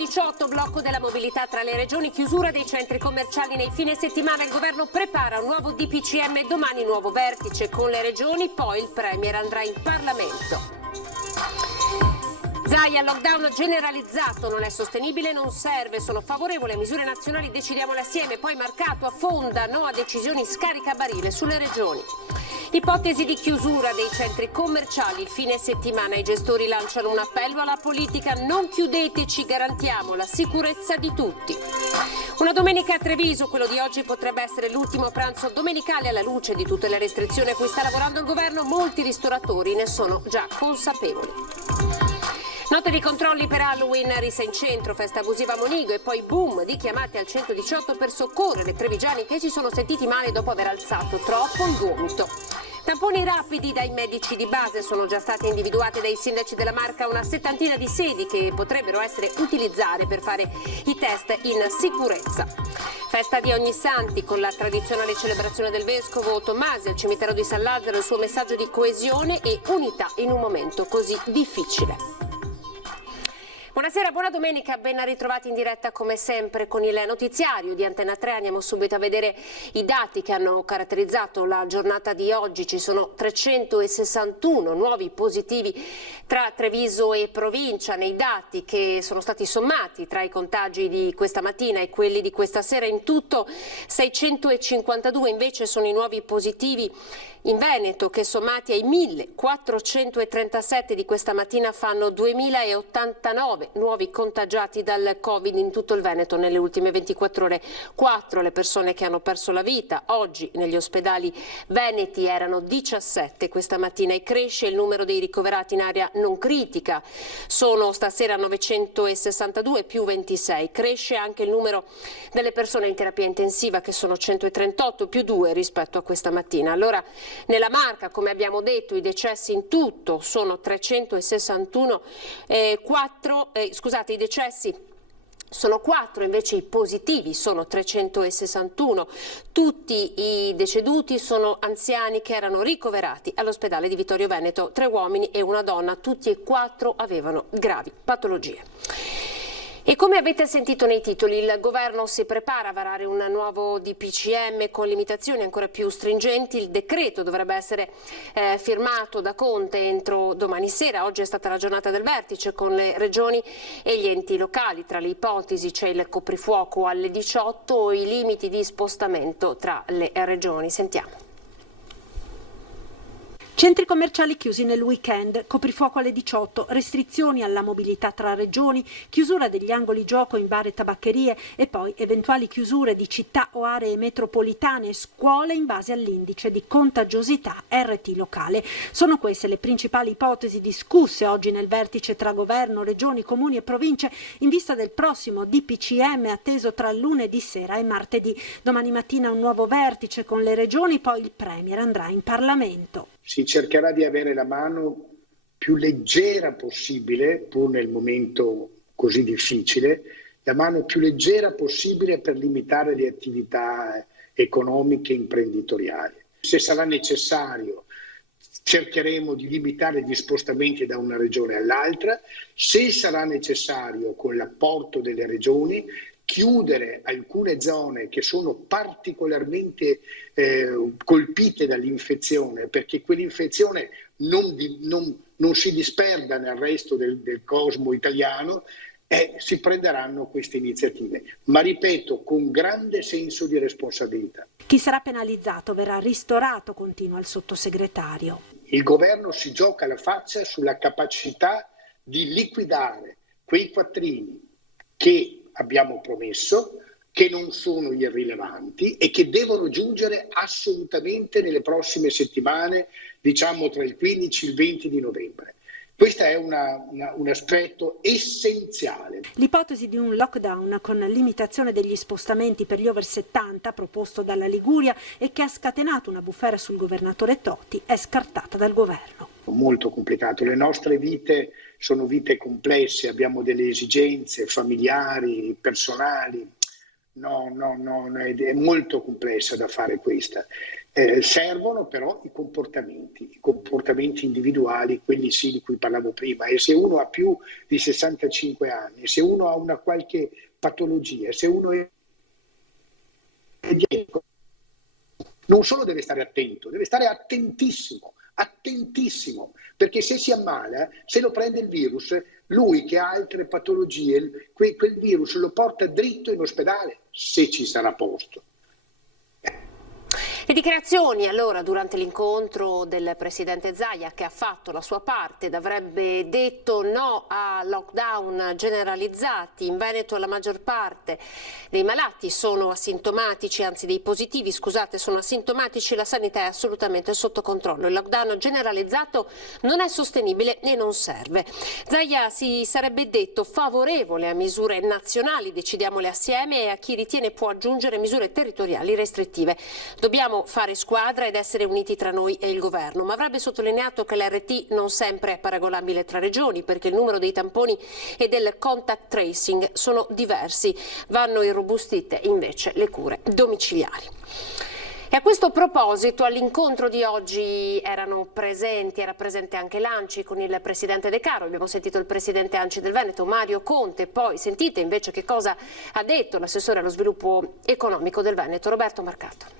18, blocco della mobilità tra le regioni, chiusura dei centri commerciali nei fine settimana. Il governo prepara un nuovo DPCM, domani nuovo vertice con le regioni, poi il Premier andrà in Parlamento. Zaia, lockdown generalizzato non è sostenibile, non serve, sono favorevole a misure nazionali, decidiamole assieme, poi marcato a fonda, no a decisioni scaricabarile sulle regioni. Ipotesi di chiusura dei centri commerciali il fine settimana, i gestori lanciano un appello alla politica, non chiudeteci, garantiamo la sicurezza di tutti. Una domenica a Treviso, quello di oggi potrebbe essere l'ultimo pranzo domenicale alla luce di tutte le restrizioni a cui sta lavorando il governo, molti ristoratori ne sono già consapevoli. Notte di controlli per Halloween, rissa in centro, festa abusiva a Monigo e poi boom di chiamate al 118 per soccorrere trevigiani che si sono sentiti male dopo aver alzato troppo il gomito. Tamponi rapidi dai medici di base, sono già state individuate dai sindaci della Marca una settantina di sedi che potrebbero essere utilizzate per fare i test in sicurezza. Festa di Ognissanti con la tradizionale celebrazione del vescovo Tommasi al cimitero di San Lazzaro, il suo messaggio di coesione e unità in un momento così difficile. Buonasera, buona domenica, ben ritrovati in diretta come sempre con il notiziario di Antena 3. Andiamo subito a vedere i dati che hanno caratterizzato la giornata di oggi. Ci sono 361 nuovi positivi tra Treviso e provincia. Nei dati che sono stati sommati tra i contagi di questa mattina e quelli di questa sera, in tutto 652 invece sono i nuovi positivi in Veneto, che sommati ai 1437 di questa mattina fanno 2089 nuovi contagiati dal Covid in tutto il Veneto nelle ultime 24 ore. 4 le persone che hanno perso la vita. Oggi negli ospedali veneti erano 17 questa mattina e cresce il numero dei ricoverati in area non critica. Sono stasera 962 più 26. Cresce anche il numero delle persone in terapia intensiva, che sono 138 più 2 rispetto a questa mattina. Allora, nella Marca, come abbiamo detto, i decessi in tutto sono 361, i decessi sono 4, invece i positivi sono 361. Tutti i deceduti sono anziani che erano ricoverati all'ospedale di Vittorio Veneto, 3 uomini e una donna, tutti e 4 avevano gravi patologie. E come avete sentito nei titoli, il governo si prepara a varare un nuovo DPCM con limitazioni ancora più stringenti. Il decreto dovrebbe essere firmato da Conte entro domani sera. Oggi è stata la giornata del vertice con le regioni e gli enti locali. Tra le ipotesi c'è il coprifuoco alle 18 e i limiti di spostamento tra le regioni. Sentiamo. Centri commerciali chiusi nel weekend, coprifuoco alle 18, restrizioni alla mobilità tra regioni, chiusura degli angoli gioco in bar e tabaccherie e poi eventuali chiusure di città o aree metropolitane e scuole in base all'indice di contagiosità RT locale. Sono queste le principali ipotesi discusse oggi nel vertice tra governo, regioni, comuni e province in vista del prossimo DPCM atteso tra lunedì sera e martedì. Domani mattina un nuovo vertice con le regioni, poi il Premier andrà in Parlamento. Si cercherà di avere la mano più leggera possibile, pur nel momento così difficile, la mano più leggera possibile per limitare le attività economiche e imprenditoriali. Se sarà necessario, cercheremo di limitare gli spostamenti da una regione all'altra. Se sarà necessario, con l'apporto delle regioni, chiudere alcune zone che sono particolarmente colpite dall'infezione, perché quell'infezione non si disperda nel resto del cosmo italiano, si prenderanno queste iniziative, ma ripeto, con grande senso di responsabilità. Chi sarà penalizzato verrà ristorato, continua il sottosegretario. Il governo si gioca la faccia sulla capacità di liquidare quei quattrini che abbiamo promesso, che non sono irrilevanti e che devono giungere assolutamente nelle prossime settimane, diciamo tra il 15 e il 20 di novembre. Questo è un aspetto essenziale. L'ipotesi di un lockdown con limitazione degli spostamenti per gli over 70 proposto dalla Liguria e che ha scatenato una bufera sul governatore Toti è scartata dal governo. Molto complicato, le nostre vite sono vite complesse, abbiamo delle esigenze familiari, personali, è molto complessa da fare questa. Servono però i comportamenti individuali, quelli sì di cui parlavo prima, e se uno ha più di 65 anni, se uno ha una qualche patologia, se uno è dietro, non solo deve stare attento, deve stare attentissimo, perché se si ammala, se lo prende il virus, lui che ha altre patologie, quel virus lo porta dritto in ospedale, se ci sarà posto. Le dichiarazioni allora durante l'incontro del presidente Zaia, che ha fatto la sua parte ed avrebbe detto no a lockdown generalizzati. In Veneto la maggior parte dei malati sono asintomatici, anzi dei positivi, scusate, sono asintomatici, la sanità è assolutamente sotto controllo. Il lockdown generalizzato non è sostenibile e non serve. Zaia si sarebbe detto favorevole a misure nazionali, decidiamole assieme, e a chi ritiene può aggiungere misure territoriali restrittive. Dobbiamo fare squadra ed essere uniti tra noi e il governo, ma avrebbe sottolineato che l'RT non sempre è paragonabile tra regioni, perché il numero dei tamponi e del contact tracing sono diversi. Vanno irrobustite invece le cure domiciliari. E a questo proposito, all'incontro di oggi era presente anche l'ANCI con il presidente De Caro. Abbiamo sentito il presidente ANCI del Veneto, Mario Conte. Poi sentite invece che cosa ha detto l'assessore allo sviluppo economico del Veneto, Roberto Marcato.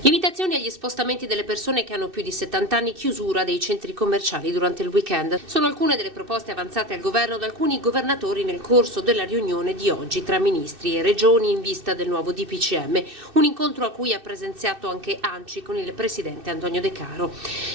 Limitazioni agli spostamenti delle persone che hanno più di 70 anni, chiusura dei centri commerciali durante il weekend. Sono alcune delle proposte avanzate al governo da alcuni governatori nel corso della riunione di oggi tra ministri e regioni in vista del nuovo DPCM, un incontro a cui ha presenziato anche ANCI con il presidente Antonio De Caro,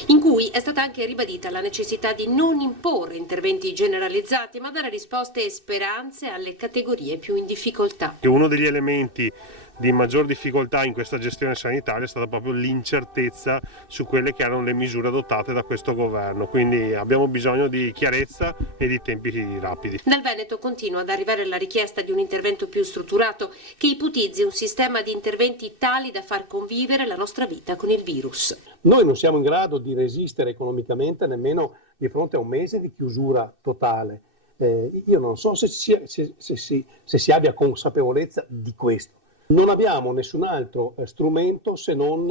in cui è stata anche ribadita la necessità di non imporre interventi generalizzati, ma dare risposte e speranze alle categorie più in difficoltà. Uno degli elementi di maggior difficoltà in questa gestione sanitaria è stata proprio l'incertezza su quelle che erano le misure adottate da questo governo, quindi abbiamo bisogno di chiarezza e di tempi rapidi. Dal Veneto continua ad arrivare la richiesta di un intervento più strutturato che ipotizzi un sistema di interventi tali da far convivere la nostra vita con il virus. Noi non siamo in grado di resistere economicamente nemmeno di fronte a un mese di chiusura totale. Io non so se si abbia consapevolezza di questo. Non abbiamo nessun altro strumento se non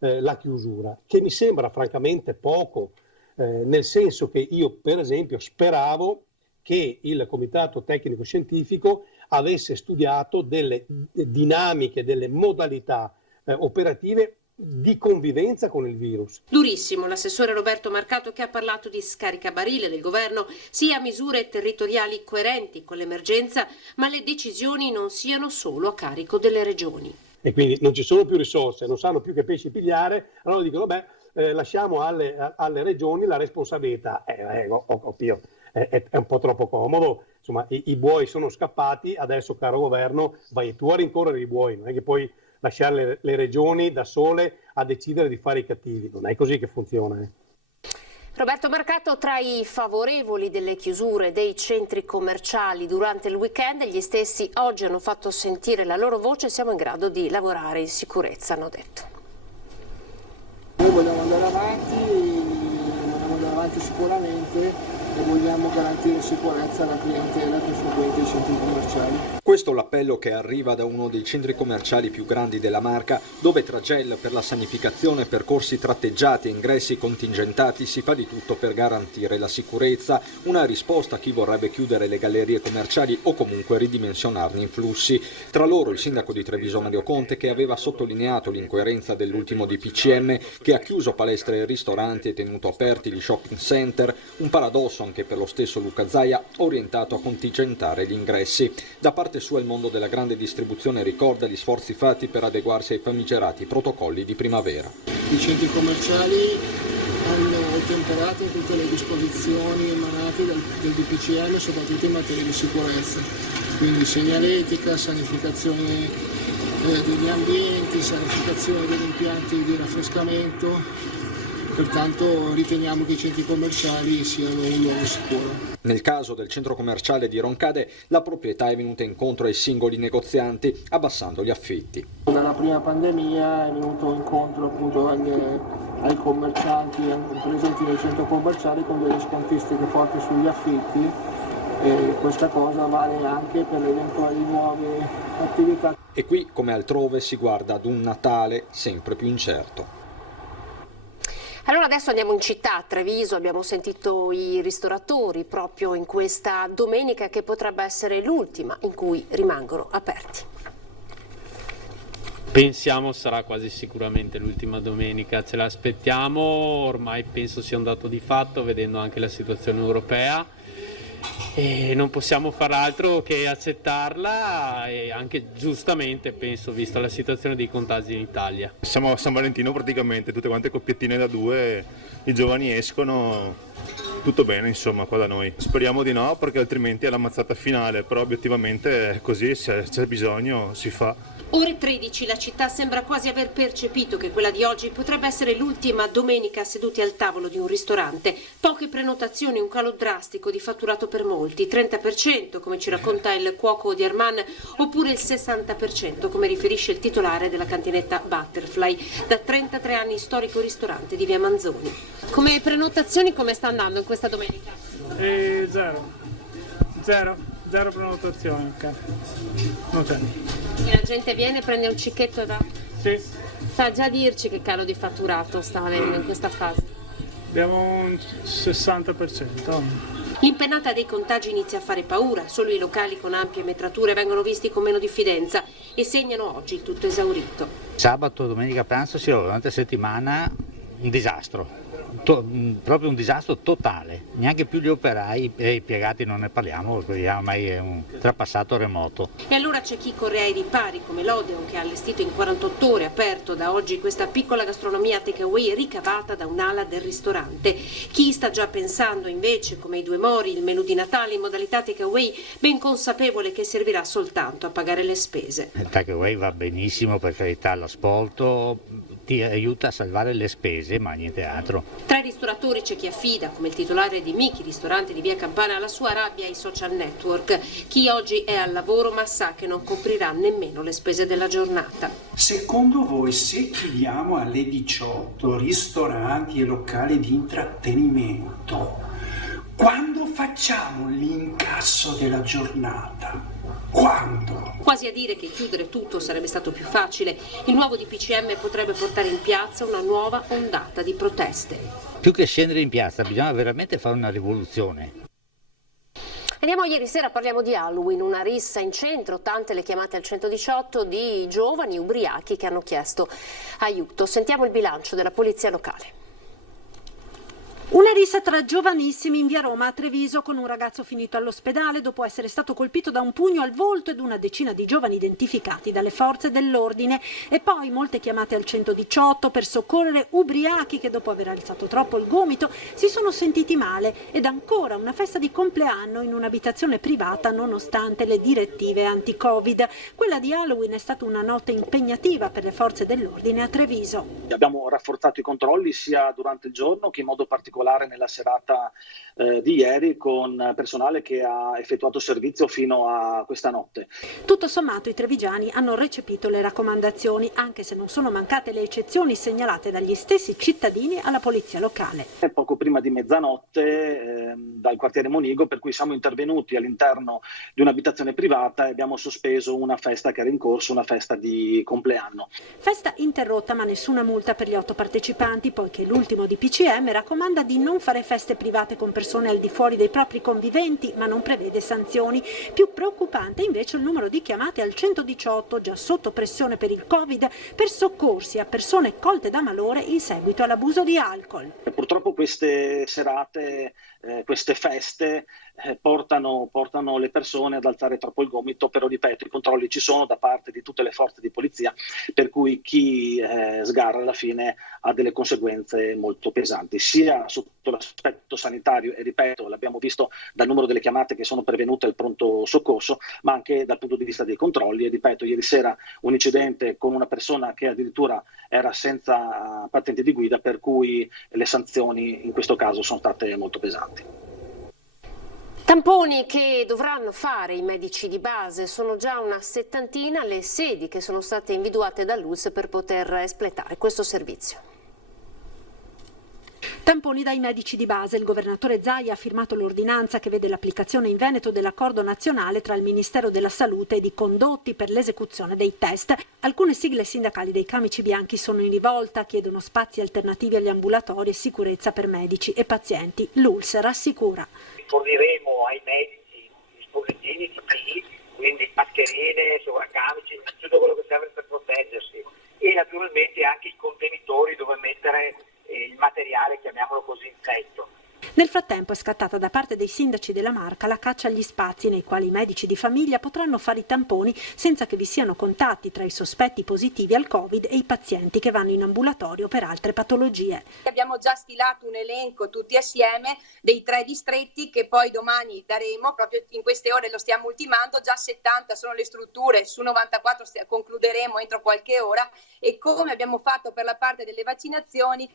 la chiusura, che mi sembra francamente poco, nel senso che io per esempio speravo che il Comitato Tecnico Scientifico avesse studiato delle dinamiche, delle modalità operative di convivenza con il virus. Durissimo l'assessore Roberto Marcato, che ha parlato di scaricabarile del governo, sia misure territoriali coerenti con l'emergenza, ma le decisioni non siano solo a carico delle regioni. E quindi non ci sono più risorse, non sanno più che pesci pigliare, allora dicono lasciamo alle regioni la responsabilità. È un po' troppo comodo, insomma i buoi sono scappati, adesso caro governo vai tu a rincorrere i buoi, non è che puoi lasciare le regioni da sole a decidere di fare i cattivi, non è così che funziona. Roberto Marcato tra i favorevoli delle chiusure dei centri commerciali durante il weekend, gli stessi oggi hanno fatto sentire la loro voce. Siamo in grado di lavorare in sicurezza, hanno detto. Noi vogliamo andare avanti sicuramente e vogliamo garantire sicurezza alla clientela che frequenta i centri commerciali. Questo è l'appello che arriva da uno dei centri commerciali più grandi della Marca, dove tra gel per la sanificazione, percorsi tratteggiati e ingressi contingentati si fa di tutto per garantire la sicurezza, una risposta a chi vorrebbe chiudere le gallerie commerciali o comunque ridimensionarne i flussi. Tra loro il sindaco di Treviso Mario Conte, che aveva sottolineato l'incoerenza dell'ultimo DPCM che ha chiuso palestre e ristoranti e tenuto aperti gli shopping center, un paradosso anche per lo stesso Luca Zaia, orientato a contingentare gli ingressi. Da parte sua il mondo della grande distribuzione ricorda gli sforzi fatti per adeguarsi ai famigerati protocolli di primavera. I centri commerciali hanno ottemperato tutte le disposizioni emanate del DPCM, soprattutto in materia di sicurezza, quindi segnaletica, sanificazione degli ambienti, sanificazione degli impianti di raffrescamento. Pertanto riteniamo che i centri commerciali siano un luogo sicuro. Nel caso del centro commerciale di Roncade, la proprietà è venuta incontro ai singoli negozianti, abbassando gli affitti. Dalla prima pandemia è venuto incontro appunto ai commercianti presenti nel centro commerciale con delle scontistiche forti sugli affitti e questa cosa vale anche per le eventuali nuove attività. E qui, come altrove, si guarda ad un Natale sempre più incerto. Allora adesso andiamo in città, a Treviso, abbiamo sentito i ristoratori proprio in questa domenica che potrebbe essere l'ultima in cui rimangono aperti. Pensiamo sarà quasi sicuramente l'ultima domenica, ce l'aspettiamo, ormai penso sia un dato di fatto vedendo anche la situazione europea e non possiamo far altro che accettarla e anche giustamente penso vista la situazione dei contagi in Italia. Siamo a San Valentino praticamente, tutte quante coppiettine da due, i giovani escono, tutto bene insomma qua da noi. Speriamo di no perché altrimenti è la mazzata finale, però obiettivamente è così, se c'è bisogno si fa. Ore 13, la città sembra quasi aver percepito che quella di oggi potrebbe essere l'ultima domenica seduti al tavolo di un ristorante. Poche prenotazioni, un calo drastico di fatturato per molti, 30% come ci racconta il cuoco di Arman, oppure il 60% come riferisce il titolare della cantinetta Butterfly, da 33 anni storico ristorante di via Manzoni. Come prenotazioni come sta andando in questa domenica? Zero prenotazioni, ok. Non c'è. La gente viene, prende un cicchetto e va? Sì. Sa già dirci che calo di fatturato sta avendo in questa fase? Abbiamo un 60%. L'impennata dei contagi inizia a fare paura, solo i locali con ampie metrature vengono visti con meno diffidenza e segnano oggi il tutto esaurito. Sabato, domenica pranzo, sì, durante la settimana un disastro. Proprio un disastro totale, neanche più gli operai e i piegati non ne parliamo perché ormai è un trapassato remoto. E allora c'è chi corre ai ripari come l'Odeon che ha allestito in 48 ore aperto da oggi questa piccola gastronomia takeaway ricavata da un'ala del ristorante. Chi sta già pensando invece come i Due Mori il menù di Natale in modalità takeaway ben consapevole che servirà soltanto a pagare le spese. Il takeaway va benissimo, per carità, l'asporto ti aiuta a salvare le spese ma niente altro. Tra i ristoratori c'è chi affida, come il titolare di Miki, ristorante di via Campana, la sua rabbia ai social network. Chi oggi è al lavoro ma sa che non coprirà nemmeno le spese della giornata. Secondo voi, se chiudiamo alle 18 ristoranti e locali di intrattenimento, quando facciamo l'incasso della giornata? Quando? Quasi a dire che chiudere tutto sarebbe stato più facile. Il nuovo DPCM potrebbe portare in piazza una nuova ondata di proteste. Più che scendere in piazza, bisogna veramente fare una rivoluzione. Andiamo ieri sera, parliamo di Halloween, una rissa in centro, tante le chiamate al 118 di giovani ubriachi che hanno chiesto aiuto. Sentiamo il bilancio della polizia locale. Una rissa tra giovanissimi in via Roma a Treviso con un ragazzo finito all'ospedale dopo essere stato colpito da un pugno al volto ed una decina di giovani identificati dalle forze dell'ordine e poi molte chiamate al 118 per soccorrere ubriachi che dopo aver alzato troppo il gomito si sono sentiti male ed ancora una festa di compleanno in un'abitazione privata nonostante le direttive anti-Covid. Quella di Halloween è stata una notte impegnativa per le forze dell'ordine a Treviso. Abbiamo rafforzato i controlli sia durante il giorno che in modo particolare nella serata di ieri con personale che ha effettuato servizio fino a questa notte. Tutto sommato i trevigiani hanno recepito le raccomandazioni, anche se non sono mancate le eccezioni segnalate dagli stessi cittadini alla polizia locale. Poco prima di mezzanotte dal quartiere Monigo, per cui siamo intervenuti all'interno di un'abitazione privata e abbiamo sospeso una festa che era in corso, una festa di compleanno. Festa interrotta ma nessuna multa per gli 8 partecipanti, poiché l'ultimo DPCM raccomanda di non fare feste private con persone al di fuori dei propri conviventi, ma non prevede sanzioni. Più preoccupante invece il numero di chiamate al 118, già sotto pressione per il Covid, per soccorsi a persone colte da malore in seguito all'abuso di alcol. Purtroppo queste serate, queste feste portano le persone ad alzare troppo il gomito, però ripeto, i controlli ci sono da parte di tutte le forze di polizia, per cui chi sgarra alla fine ha delle conseguenze molto pesanti, sia sotto l'aspetto sanitario, e ripeto, l'abbiamo visto dal numero delle chiamate che sono pervenute al pronto soccorso, ma anche dal punto di vista dei controlli. E ripeto, ieri sera un incidente con una persona che addirittura era senza patente di guida, per cui le sanzioni in questo caso sono state molto pesanti. Tamponi che dovranno fare i medici di base, sono già una 70 le sedi che sono state individuate dall'ULSS per poter espletare questo servizio. Tamponi dai medici di base. Il governatore Zaia ha firmato l'ordinanza che vede l'applicazione in Veneto dell'accordo nazionale tra il Ministero della Salute ed i condotti per l'esecuzione dei test. Alcune sigle sindacali dei camici bianchi sono in rivolta, chiedono spazi alternativi agli ambulatori e sicurezza per medici e pazienti. L'ULSS rassicura. Forniremo ai medici dispositivi PPE, quindi mascherine, sovraccamici, tutto quello che serve per proteggersi, e naturalmente anche i contenitori dove mettere il materiale, chiamiamolo così, infetto. Nel frattempo è scattata da parte dei sindaci della Marca la caccia agli spazi nei quali i medici di famiglia potranno fare i tamponi senza che vi siano contatti tra i sospetti positivi al Covid e i pazienti che vanno in ambulatorio per altre patologie. Abbiamo già stilato un elenco tutti assieme dei 3 distretti che poi domani daremo, proprio in queste ore lo stiamo ultimando, già 70 sono le strutture, su 94 concluderemo entro qualche ora, e come abbiamo fatto per la parte delle vaccinazioni,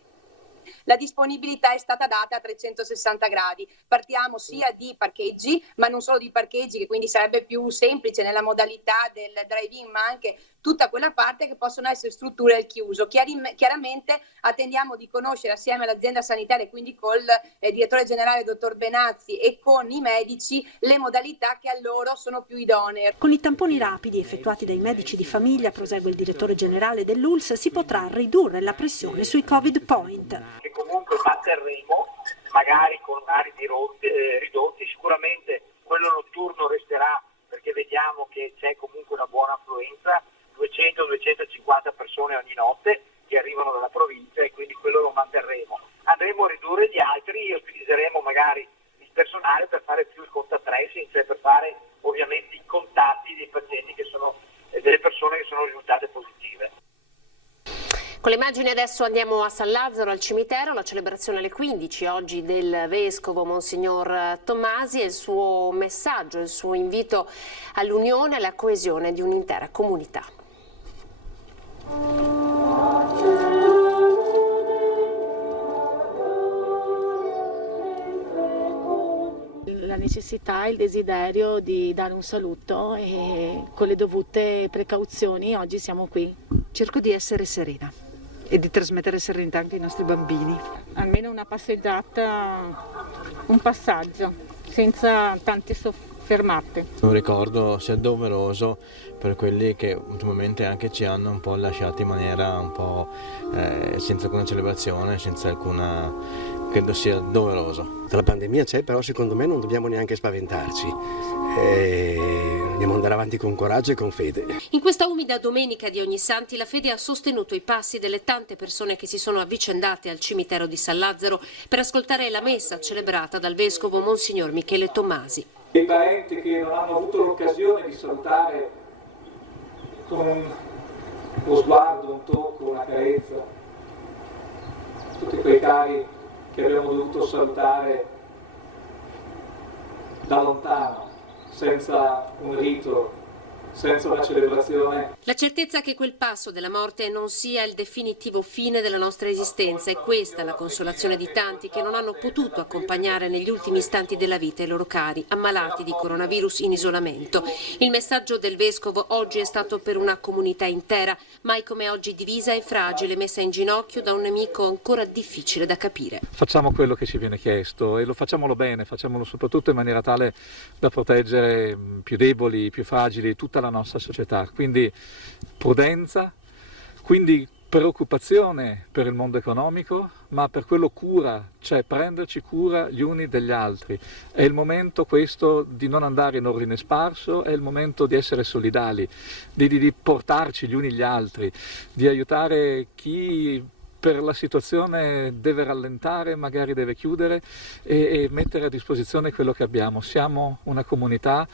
la disponibilità è stata data a 360 gradi. Partiamo sia di parcheggi, ma non solo di parcheggi, che quindi sarebbe più semplice nella modalità del drive-in, ma anche tutta quella parte che possono essere strutture al chiuso. Chiaramente attendiamo di conoscere assieme all'azienda sanitaria, quindi col direttore generale dottor Benazzi e con i medici, le modalità che a loro sono più idonee. Con i tamponi rapidi effettuati dai medici di famiglia, prosegue il direttore generale dell'ULSS, si potrà ridurre la pressione sui Covid point. Che comunque manterremo, magari con orari ridotti, sicuramente quello notturno resterà, perché vediamo che c'è comunque una buona affluenza, 200-250 persone ogni notte che arrivano dalla provincia, e quindi quello lo manterremo. Andremo a ridurre gli altri e utilizzeremo magari il personale per fare più il contact tracing, cioè per fare ovviamente i contatti dei pazienti che sono delle persone che sono risultate positive. Con le immagini adesso andiamo a San Lazzaro, al cimitero, la celebrazione alle 15 oggi del vescovo Monsignor Tommasi e il suo messaggio, il suo invito all'unione e alla coesione di un'intera comunità. La necessità e il desiderio di dare un saluto, e con le dovute precauzioni oggi siamo qui. Cerco di essere serena e di trasmettere serenità anche ai nostri bambini. Almeno una passeggiata, un passaggio, senza tante fermate. Un ricordo sia doveroso per quelli che ultimamente anche ci hanno un po' lasciati in maniera un po' senza alcuna celebrazione, senza alcuna... credo sia doveroso. La pandemia c'è, però secondo me non dobbiamo neanche spaventarci. Dobbiamo andare avanti con coraggio e con fede. In questa umida domenica di Ognissanti la fede ha sostenuto i passi delle tante persone che si sono avvicendate al cimitero di San Lazzaro per ascoltare la messa celebrata dal vescovo Monsignor Michele Tommasi. I parenti che non hanno avuto l'occasione di salutare con uno sguardo, un tocco, una carezza, tutti quei cari che abbiamo dovuto salutare da lontano, senza un rito, senza una celebrazione. La certezza che quel passo della morte non sia il definitivo fine della nostra esistenza, è questa la consolazione di tanti che non hanno potuto accompagnare negli ultimi istanti della vita i loro cari, ammalati di coronavirus in isolamento. Il messaggio del vescovo oggi è stato per una comunità intera, mai come oggi divisa e fragile, messa in ginocchio da un nemico ancora difficile da capire. Facciamo quello che ci viene chiesto e lo facciamolo bene, facciamolo soprattutto in maniera tale da proteggere più deboli, più fragili, tutta la nostra società. Quindi prudenza, quindi preoccupazione per il mondo economico, ma per quello cura, cioè prenderci cura gli uni degli altri. È il momento questo di non andare in ordine sparso, è il momento di essere solidali, di portarci gli uni gli altri, di aiutare chi per la situazione deve rallentare, magari deve chiudere, e mettere a disposizione quello che abbiamo. Siamo una comunità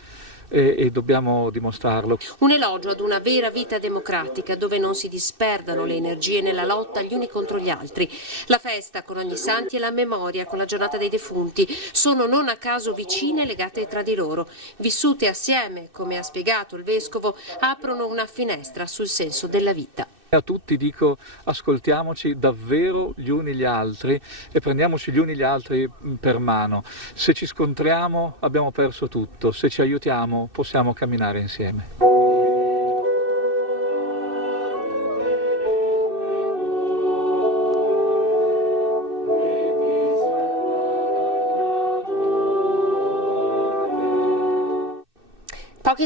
e dobbiamo dimostrarlo. Un elogio ad una vera vita democratica dove non si disperdano le energie nella lotta gli uni contro gli altri. La festa con Ognissanti e la memoria con la giornata dei defunti sono non a caso vicine e legate tra di loro. Vissute assieme, come ha spiegato il vescovo, aprono una finestra sul senso della vita. A tutti dico: ascoltiamoci davvero gli uni gli altri e prendiamoci gli uni gli altri per mano. Se ci scontriamo abbiamo perso tutto, se ci aiutiamo possiamo camminare insieme.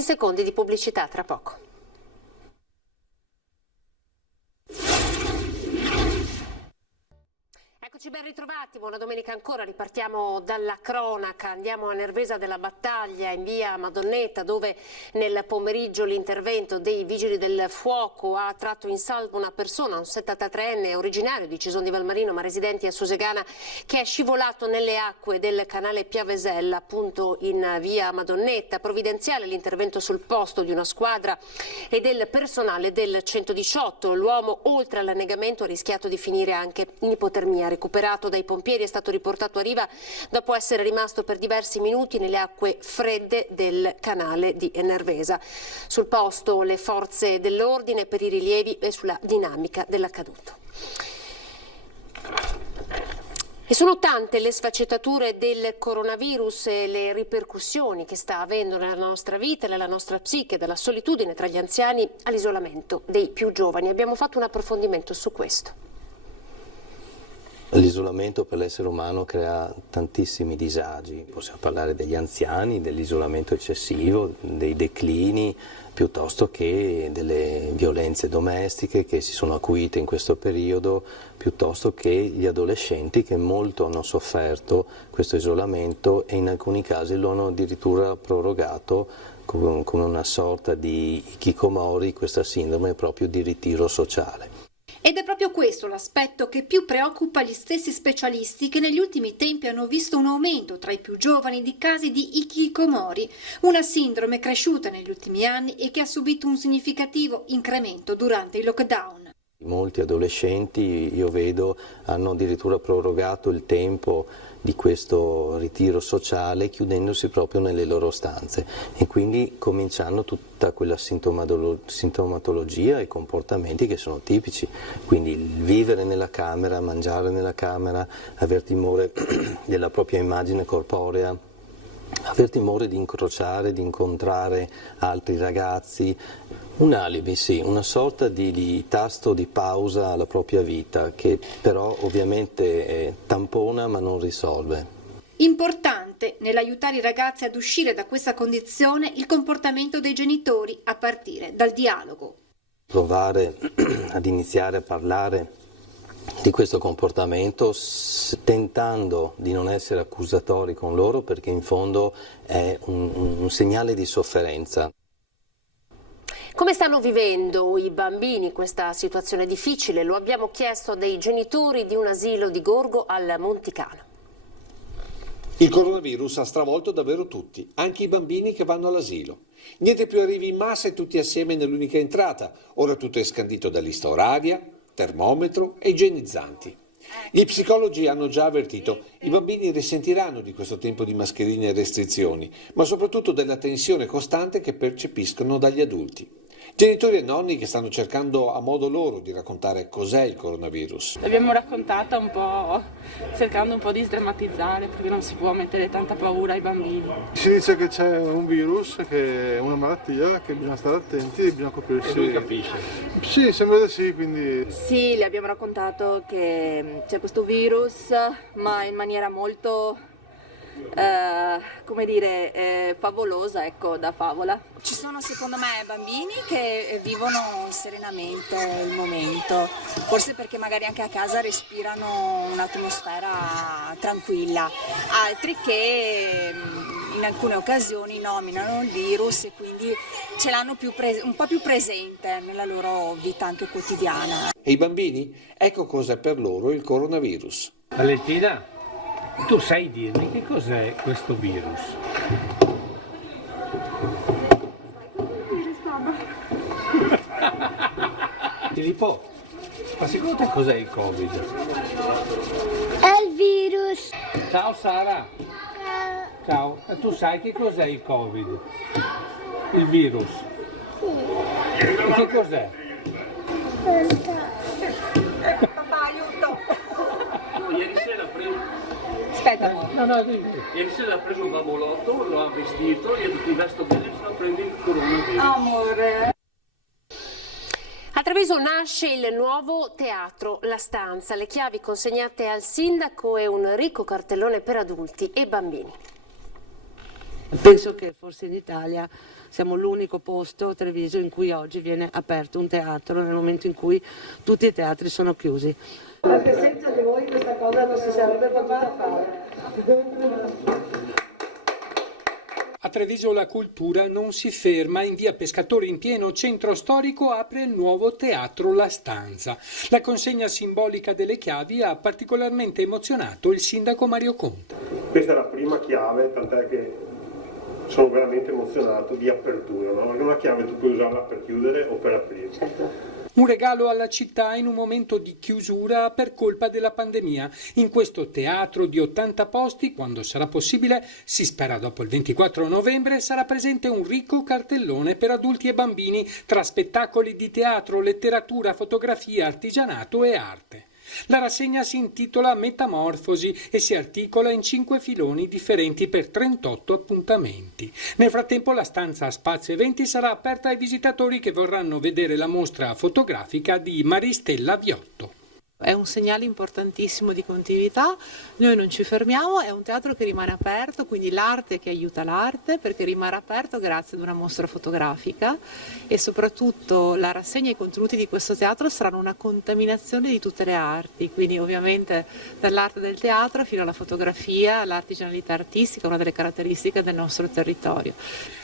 pochi secondi di pubblicità, tra poco. Eccoci ben ritrovati, buona domenica ancora, ripartiamo dalla cronaca, andiamo a Nervesa della Battaglia in via Madonnetta dove nel pomeriggio l'intervento dei vigili del fuoco ha tratto in salvo una persona, un 73enne originario di Cison di Valmarino ma residente a Susegana, che è scivolato nelle acque del canale Piavesella appunto in via Madonnetta. Provvidenziale l'intervento sul posto di una squadra e del personale del 118, l'uomo oltre all'annegamento ha rischiato di finire anche in ipotermia. Recuperato dai pompieri, è stato riportato a riva dopo essere rimasto per diversi minuti nelle acque fredde del canale di Nervesa. Sul posto le forze dell'ordine per i rilievi e sulla dinamica dell'accaduto. E sono tante le sfaccettature del coronavirus e le ripercussioni che sta avendo nella nostra vita, nella nostra psiche, dalla solitudine tra gli anziani all'isolamento dei più giovani. Abbiamo fatto un approfondimento su questo. L'isolamento per l'essere umano crea tantissimi disagi, possiamo parlare degli anziani, dell'isolamento eccessivo, dei declini, piuttosto che delle violenze domestiche che si sono acuite in questo periodo, piuttosto che gli adolescenti che molto hanno sofferto questo isolamento e in alcuni casi lo hanno addirittura prorogato con una sorta di hikikomori, questa sindrome proprio di ritiro sociale. Ed è proprio questo l'aspetto che più preoccupa gli stessi specialisti che negli ultimi tempi hanno visto un aumento tra i più giovani di casi di hikikomori, una sindrome cresciuta negli ultimi anni e che ha subito un significativo incremento durante il lockdown. Molti adolescenti, io vedo, hanno addirittura prorogato il tempo di questo ritiro sociale chiudendosi proprio nelle loro stanze e quindi cominciando tutta quella sintomatologia e comportamenti che sono tipici, quindi il vivere nella camera, mangiare nella camera, aver timore della propria immagine corporea, aver timore di incrociare, di incontrare altri ragazzi. Un alibi, sì, una sorta di tasto di pausa alla propria vita che però ovviamente tampona ma non risolve. Importante nell'aiutare i ragazzi ad uscire da questa condizione il comportamento dei genitori a partire dal dialogo. Provare ad iniziare a parlare di questo comportamento tentando di non essere accusatori con loro perché in fondo è un segnale di sofferenza. Come stanno vivendo i bambini questa situazione difficile? Lo abbiamo chiesto a dei genitori di un asilo di Gorgo al Monticano. Il coronavirus ha stravolto davvero tutti, anche i bambini che vanno all'asilo. Niente più arrivi in massa e tutti assieme nell'unica entrata. Ora tutto è scandito da lista oraria, termometro e igienizzanti. Gli psicologi hanno già avvertito, i bambini risentiranno di questo tempo di mascherine e restrizioni, ma soprattutto della tensione costante che percepiscono dagli adulti. Genitori e nonni che stanno cercando a modo loro di raccontare cos'è il coronavirus. L'abbiamo raccontata un po', cercando un po' di sdrammatizzare, perché non si può mettere tanta paura ai bambini. Si dice che c'è un virus, che è una malattia, che bisogna stare attenti e bisogna coprirsi. E lui capisce? Sì, sembra di sì, quindi... Sì, le abbiamo raccontato che c'è questo virus, ma in maniera molto... come dire, favolosa, ecco, da favola. Ci sono secondo me bambini che vivono serenamente il momento, forse perché magari anche a casa respirano un'atmosfera tranquilla, altri che in alcune occasioni nominano il virus e quindi ce l'hanno un po' più presente nella loro vita anche quotidiana. E i bambini? Ecco cos'è per loro il coronavirus. Valentina, tu sai dirmi che cos'è questo virus? Filippo, ma secondo te cos'è il Covid? È il virus. Ciao Sara. Ciao. E tu sai che cos'è il Covid? Il virus. E che cos'è? Papà, aiuto! Ieri sera Aspetta, amore. No, ieri sera ha preso un bambolotto, lo ha vestito e ha detto: ti vesto bene, se no prendi il coronavirus. Amore. A Treviso nasce il nuovo teatro La Stanza, le chiavi consegnate al sindaco e un ricco cartellone per adulti e bambini. Penso che forse in Italia siamo l'unico posto a Treviso in cui oggi viene aperto un teatro nel momento in cui tutti i teatri sono chiusi. Perché senza di voi questa cosa non si sarebbe potuta fare. A Treviso la cultura non si ferma. In via Pescatori, in pieno centro storico, apre il nuovo teatro La Stanza. La consegna simbolica delle chiavi ha particolarmente emozionato il sindaco Mario Conta. Questa è la prima chiave, tant'è che sono veramente emozionato, di apertura, no? Perché una chiave tu puoi usarla per chiudere o per aprire. Certo. Un regalo alla città in un momento di chiusura per colpa della pandemia. In questo teatro di 80 posti, quando sarà possibile, si spera dopo il 24 novembre, sarà presente un ricco cartellone per adulti e bambini tra spettacoli di teatro, letteratura, fotografia, artigianato e arte. La rassegna si intitola Metamorfosi e si articola in 5 filoni differenti per 38 appuntamenti. Nel frattempo la stanza a Spazio Eventi sarà aperta ai visitatori che vorranno vedere la mostra fotografica di Maristella Viotto. È un segnale importantissimo di continuità, noi non ci fermiamo, è un teatro che rimane aperto, quindi l'arte che aiuta l'arte, perché rimane aperto grazie ad una mostra fotografica e soprattutto la rassegna e i contenuti di questo teatro saranno una contaminazione di tutte le arti, quindi ovviamente dall'arte del teatro fino alla fotografia, all'artigianalità artistica, una delle caratteristiche del nostro territorio.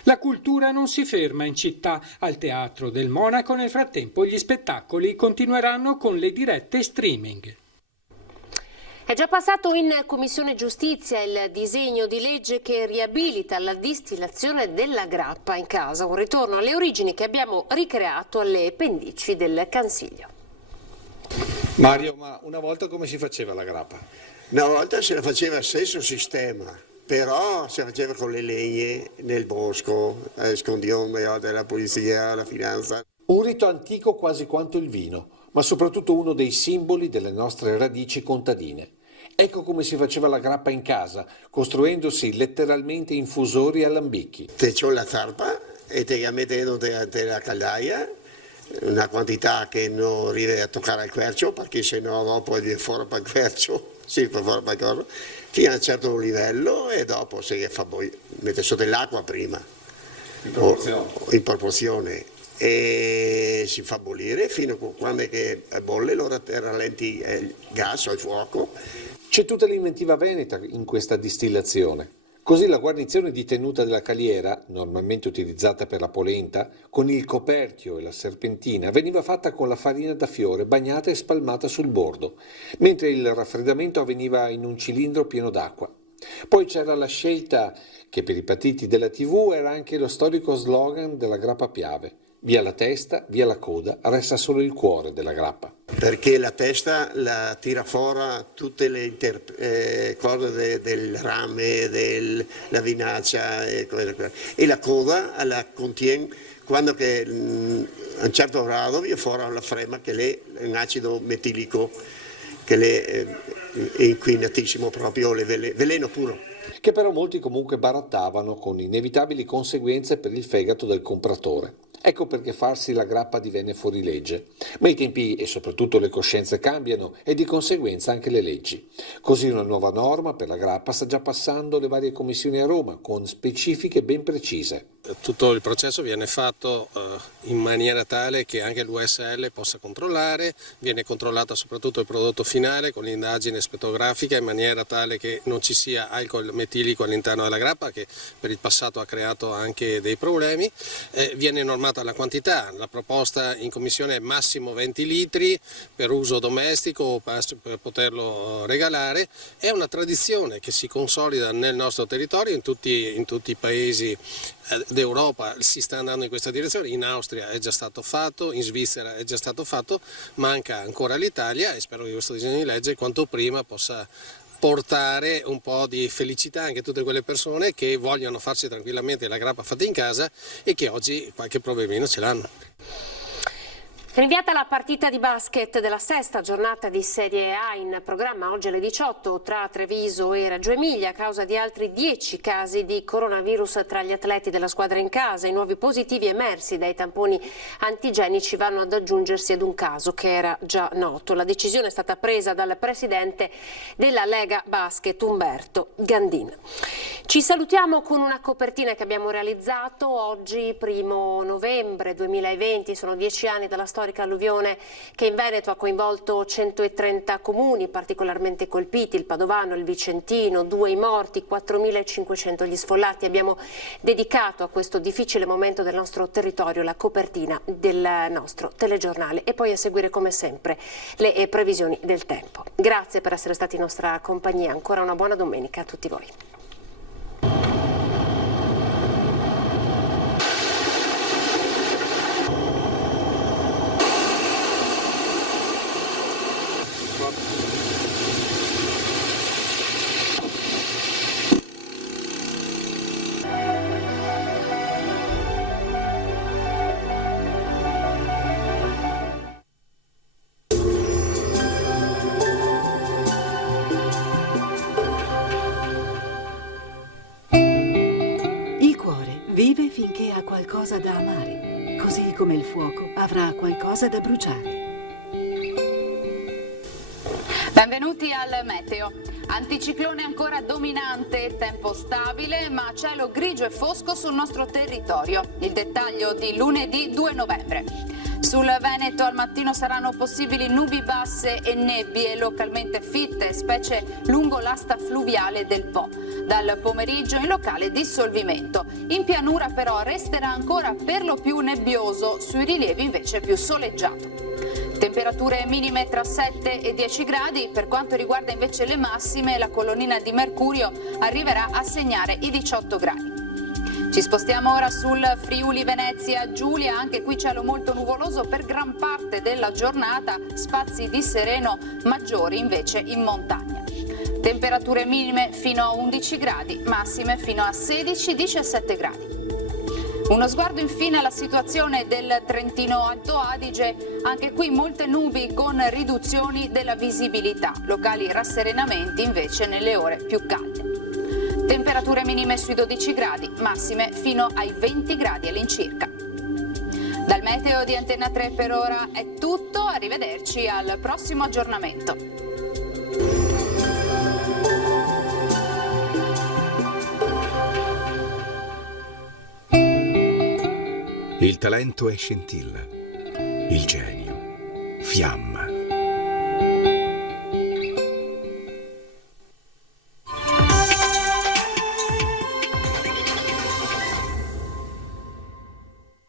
La cultura non si ferma in città. Al Teatro del Monaco nel frattempo gli spettacoli continueranno con le dirette streaming. È già passato in Commissione Giustizia il disegno di legge che riabilita la distillazione della grappa in casa, un ritorno alle origini che abbiamo ricreato alle pendici del Cansiglio. Mario, ma una volta come si faceva la grappa? Una volta se la faceva stesso sistema. Però si faceva con le legne nel bosco, scondiome della polizia, la finanza. Un rito antico quasi quanto il vino, ma soprattutto uno dei simboli delle nostre radici contadine. Ecco come si faceva la grappa in casa, costruendosi letteralmente infusori a lambicchi. Te c'ho la zarpa e te la mettendo nella caldaia, una quantità che non arriva a toccare il quercio, perché sennò dopo viene fuori per il quercio, si fa fuori per il quercio, fino a un certo livello e dopo si fa mette sotto l'acqua prima, in proporzione, e si fa bollire fino a quando è che bolle, allora rallenti il gas o il fuoco. C'è tutta l'inventiva veneta in questa distillazione. Così la guarnizione di tenuta della caliera, normalmente utilizzata per la polenta, con il coperchio e la serpentina, veniva fatta con la farina da fiore bagnata e spalmata sul bordo, mentre il raffreddamento avveniva in un cilindro pieno d'acqua. Poi c'era la scelta, che per i patiti della TV era anche lo storico slogan della grappa Piave: via la testa, via la coda, resta solo il cuore della grappa. Perché la testa la tira fuori tutte le cose del rame, della vinaccia e la coda la contiene quando che a un certo grado viene fuori la frema che è un acido metilico che è inquinatissimo proprio, veleno puro. Che però molti comunque barattavano con inevitabili conseguenze per il fegato del compratore. Ecco perché farsi la grappa divenne fuorilegge. Ma i tempi e soprattutto le coscienze cambiano e di conseguenza anche le leggi. Così una nuova norma per la grappa sta già passando le varie commissioni a Roma con specifiche ben precise. Tutto il processo viene fatto in maniera tale che anche l'USL possa controllare, viene controllato soprattutto il prodotto finale con l'indagine spettrografica in maniera tale che non ci sia alcol metilico all'interno della grappa, che per il passato ha creato anche dei problemi. Viene normata la quantità, la proposta in commissione è massimo 20 litri per uso domestico o per poterlo regalare. È una tradizione che si consolida nel nostro territorio, in tutti i paesi d'Europa si sta andando in questa direzione, in Austria è già stato fatto, in Svizzera è già stato fatto, manca ancora l'Italia e spero che questo disegno di legge quanto prima possa portare un po' di felicità anche a tutte quelle persone che vogliono farsi tranquillamente la grappa fatta in casa e che oggi qualche problemino ce l'hanno. Rinviata la partita di basket della sesta giornata di Serie A in programma oggi alle 18 tra Treviso e Reggio Emilia a causa di altri 10 casi di coronavirus tra gli atleti della squadra in casa. I nuovi positivi emersi dai tamponi antigenici vanno ad aggiungersi ad un caso che era già noto. La decisione è stata presa dal presidente della Lega Basket Umberto Gandin. Ci salutiamo con una copertina che abbiamo realizzato oggi, 1 novembre 2020, sono 10 anni dalla storica alluvione che in Veneto ha coinvolto 130 comuni particolarmente colpiti, il Padovano, il Vicentino, 2 i morti, 4.500 gli sfollati. Abbiamo dedicato a questo difficile momento del nostro territorio la copertina del nostro telegiornale e poi a seguire come sempre le previsioni del tempo. Grazie per essere stati in nostra compagnia, ancora una buona domenica a tutti voi. Vive finché ha qualcosa da amare, così come il fuoco avrà qualcosa da bruciare. Benvenuti al meteo. Anticiclone ancora dominante, tempo stabile, ma cielo grigio e fosco sul nostro territorio. Il dettaglio di lunedì 2 novembre. Sul Veneto al mattino saranno possibili nubi basse e nebbie localmente fitte, specie lungo l'asta fluviale del Po. Dal pomeriggio in locale dissolvimento. In pianura però resterà ancora per lo più nebbioso, sui rilievi invece più soleggiato. Temperature minime tra 7 e 10 gradi, per quanto riguarda invece le massime la colonnina di Mercurio arriverà a segnare i 18 gradi. Ci spostiamo ora sul Friuli Venezia Giulia, anche qui cielo molto nuvoloso per gran parte della giornata, spazi di sereno maggiori invece in montagna. Temperature minime fino a 11 gradi, massime fino a 16-17 gradi. Uno sguardo infine alla situazione del Trentino Alto Adige, anche qui molte nubi con riduzioni della visibilità, locali rasserenamenti invece nelle ore più calde. Temperature minime sui 12 gradi, massime fino ai 20 gradi all'incirca. Dal meteo di Antenna 3 per ora è tutto, arrivederci al prossimo aggiornamento. Il talento è scintilla, il genio, fiamma.